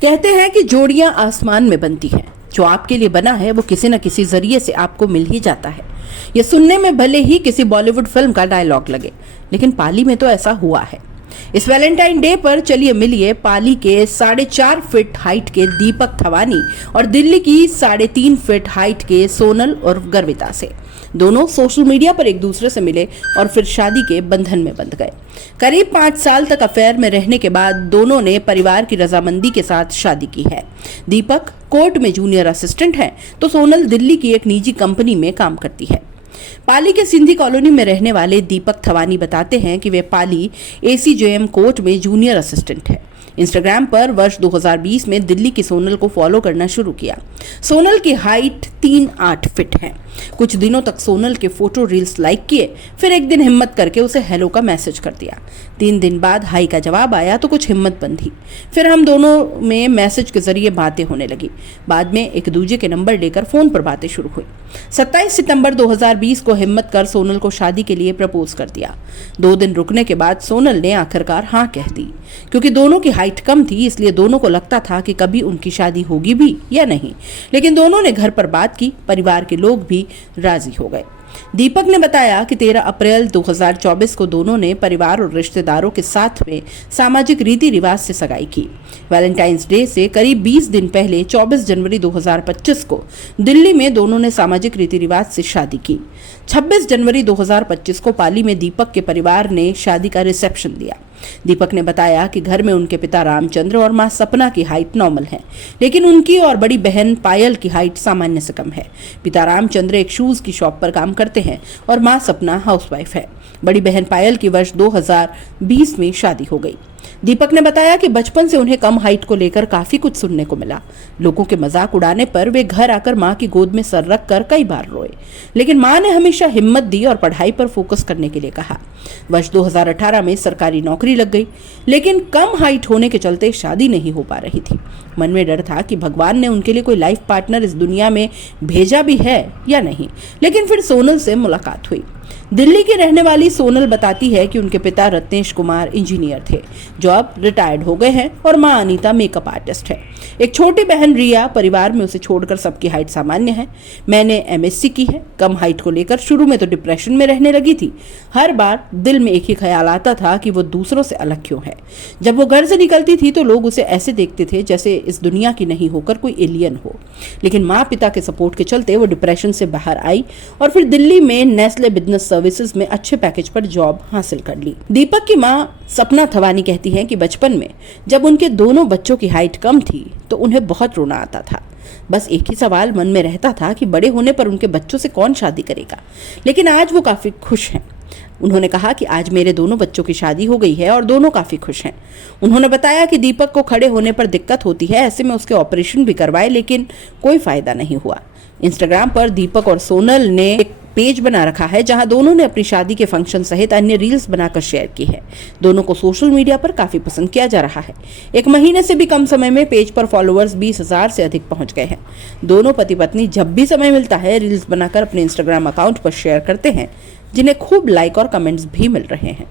कहते हैं कि जोड़ियां आसमान में बनती हैं। जो आपके लिए बना है वो किसी न किसी जरिए से आपको मिल ही जाता है। ये सुनने में भले ही किसी बॉलीवुड फिल्म का डायलॉग लगे, लेकिन पाली में तो ऐसा हुआ है। इस वैलेंटाइन डे पर चलिए मिलिए पाली के 4.5 फीट हाइट के दीपक थवानी और दिल्ली की 3.5 फीट हाइट के सोनल और गर्विता से। दोनों सोशल मीडिया पर एक दूसरे से मिले और फिर शादी के बंधन में बंध गए। करीब 5 साल तक अफेयर में रहने के बाद दोनों ने परिवार की रजामंदी के साथ शादी की है। दीपक कोर्ट में जूनियर असिस्टेंट है, तो सोनल दिल्ली की एक निजी कंपनी में काम करती है। पाली के सिंधी कॉलोनी में रहने वाले दीपक थवानी बताते हैं कि वे पाली ACJM कोर्ट में जूनियर असिस्टेंट है। इंस्टाग्राम पर वर्ष 2020 में दिल्ली की सोनल को फॉलो करना शुरू किया। सोनल की हाइट 3.8 फीट है। कुछ दिनों तक सोनल के फोटो रील्स लाइक किए, फिर एक दिन हिम्मत करके उसे हेलो का मैसेज कर दिया। 3 दिन बाद हाई का जवाब आया तो कुछ हिम्मत बंधी। फिर हम दोनों में मैसेज के जरिए बातें होने लगी। बाद में एक दूसरे के नंबर लेकर फोन पर बातें शुरू हुई। 27 सितंबर 2020 को हिम्मत कर सोनल को शादी के लिए प्रपोज कर दिया। 2 दिन रुकने के बाद सोनल ने आखिरकार हाँ कह दी। क्योंकि दोनों की हाइट कम थी, इसलिए दोनों को लगता था कि कभी उनकी शादी होगी भी या नहीं। लेकिन दोनों ने घर पर बात की, परिवार के लोग भी राजी हो गए। दीपक ने बताया कि 13 अप्रैल 2024 को दोनों ने परिवार और रिश्तेदारों के साथ में सामाजिक रीति रिवाज से सगाई की। वैलेंटाइंस डे से करीब 20 दिन पहले 24 जनवरी 2025 को दिल्ली में दोनों ने सामाजिक रीति रिवाज से शादी की। 26 जनवरी 2025 को पाली में दीपक के परिवार ने शादी का रिसेप्शन दिया। दीपक ने बताया कि घर में उनके पिता रामचंद्र और मां सपना की हाइट नॉर्मल है, लेकिन उनकी और बड़ी बहन पायल की हाइट सामान्य से कम है। पिता रामचंद्र एक शूज की शॉप पर काम करते हैं और मां सपना हाउसवाइफ है। बड़ी बहन पायल की वर्ष 2020 में शादी हो गई। दीपक ने बताया कि बचपन से उन्हें कम हाइट को लेकर काफी कुछ सुनने को मिला। लोगों के मजाक उड़ाने पर वे घर आकर मां की गोद में सर रख कर कई बार रोए, लेकिन मां ने हमेशा हिम्मत दी और पढ़ाई पर फोकस करने के लिए कहा। वर्ष 2018 में सरकारी नौकरी लग गई, लेकिन कम हाइट होने के चलते शादी नहीं हो पा रही थी। मन में डर था कि भगवान ने उनके लिए कोई लाइफ पार्टनर इस दुनिया में भेजा भी है या नहीं। लेकिन फिर सोनल से मुलाकात हुई। दिल्ली की रहने वाली सोनल बताती है कि उनके पिता रत्नेश कुमार इंजीनियर थे, जो अब रिटायर्ड हो गए हैं, और मां अनीता मेकअप आर्टिस्ट है। एक छोटी बहन रिया परिवार में उसे छोड़कर सबकी हाइट सामान्य है। मैंने MSc की है। कम हाइट को लेकर शुरू में तो डिप्रेशन में रहने लगी थी। हर बार दिल में एक ही ख्याल आता था कि वो दूसरों से अलग क्यों है। जब वो घर से निकलती थी तो लोग उसे ऐसे देखते थे जैसे इस दुनिया की नहीं होकर कोई एलियन हो। लेकिन माँ पिता के सपोर्ट के चलते वो डिप्रेशन से बाहर आई और फिर दिल्ली में नेस्ले बिजनेस सर्विसेज में अच्छे पैकेज पर जॉब हासिल कर ली। दीपक की मां सपना थवानी कहती हैं कि बचपन में जब उनके दोनों बच्चों की हाइट कम थी तो उन्हें बहुत रोना आता था। बस एक ही सवाल मन में रहता था कि बड़े होने पर उनके बच्चों से कौन शादी करेगा। लेकिन आज वो काफी खुश हैं। उन्होंने कहा कि आज मेरे दोनों बच्चों की शादी हो गई है और दोनों काफी खुश हैं। उन्होंने बताया कि दीपक को खड़े होने पर दिक्कत होती है, ऐसे में उसके ऑपरेशन भी करवाए, लेकिन कोई फायदा नहीं हुआ। इंस्टाग्राम पर दीपक और सोनल ने एक पेज बना रखा है जहां दोनों ने अपनी शादी के फंक्शन सहित अन्य रील्स बनाकर शेयर की है। दोनों को सोशल मीडिया पर काफी पसंद किया जा रहा है। 1 महीने से भी कम समय में पेज पर फॉलोअर्स 20,000 से अधिक पहुंच गए हैं। दोनों पति पत्नी जब भी समय मिलता है रील्स बनाकर अपने इंस्टाग्राम अकाउंट पर शेयर करते हैं, जिन्हें खूब लाइक और कमेंट्स भी मिल रहे हैं।